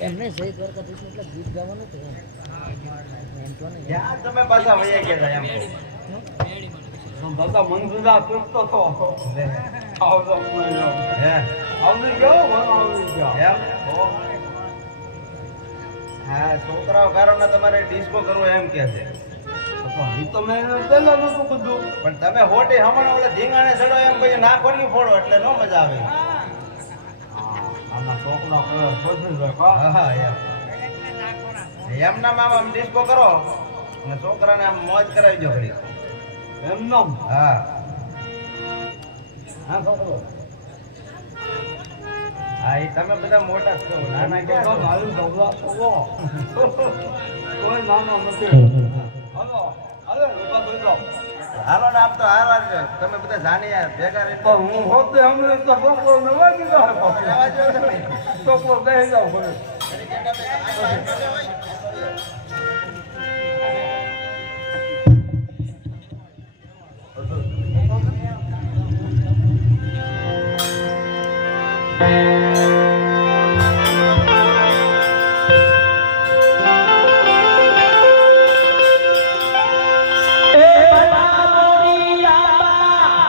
એમને જય દ્વારકાધીશ એટલે ગીત ગાવાનું હતું એમ. એમ તો નહીં. ક્યાં તમે પાછા વયા ગયા હતા એમ મંજુદા તૂટતો તો. આવતો હે. આવડી ગયો મને ગયો એમ? હા છોકરાઓ કારણે તમારે ડિસ્કો કરવો એમ કે છે. તો મેં પેલા નતું બધું પણ તમે હોટે હમણાં ઓલે ધીંગાણે ચડો એમ પછી ના કર્યું ફોડો. એટલે નો મજા આવે. આમાં છોકરા કયો શોધી હા? એમ. એમના મામા ડિસ્કો કરો અને છોકરાને આમ મોજ કરાવી દો ઘડી એમ નમ હા. હા છોકરો. હા એ તમે બધા મોટા છો. નાના ક્યાં મારું છોકરો. કોઈ નાનો નથી. હાલો હાલો રૂપા ભાઈ હાલો ને આપ તો હારવાર છે તમે બધા જાણી ભેગા પણ હું હોતે અમને તો નવા તમે. છોકરો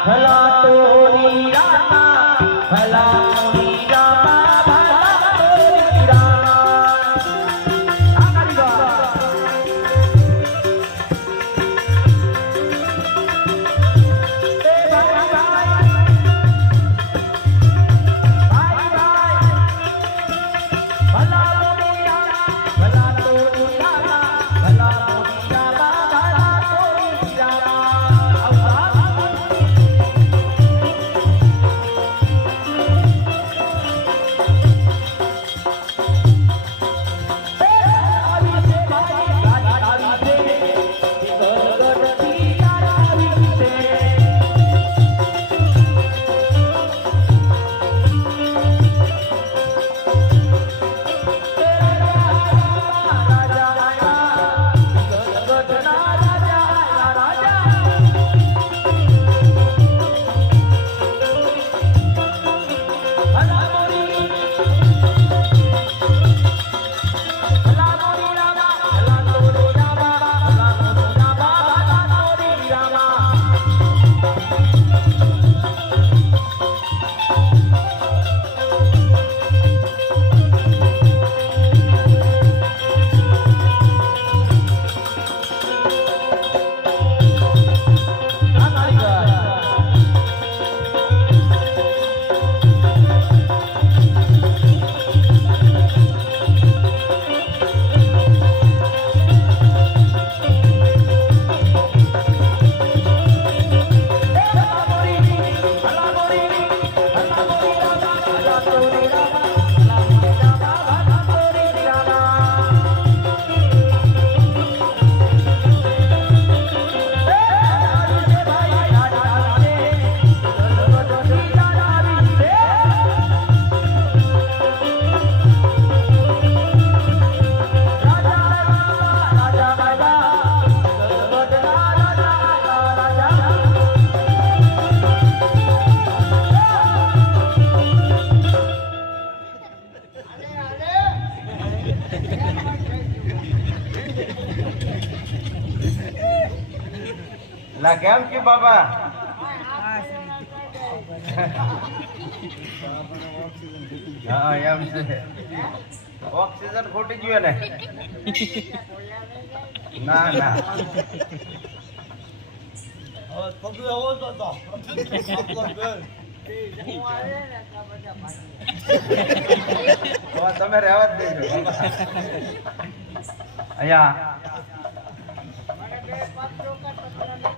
બેસી તો ઘરે. લા કેમ કે બાબા? હા, એમ છે. ઓક્સિજન ખોટી ગયો ને, ના. ના તમે રહેવા જ દેજો. અહીંયા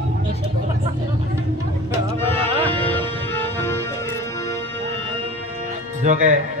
જો કે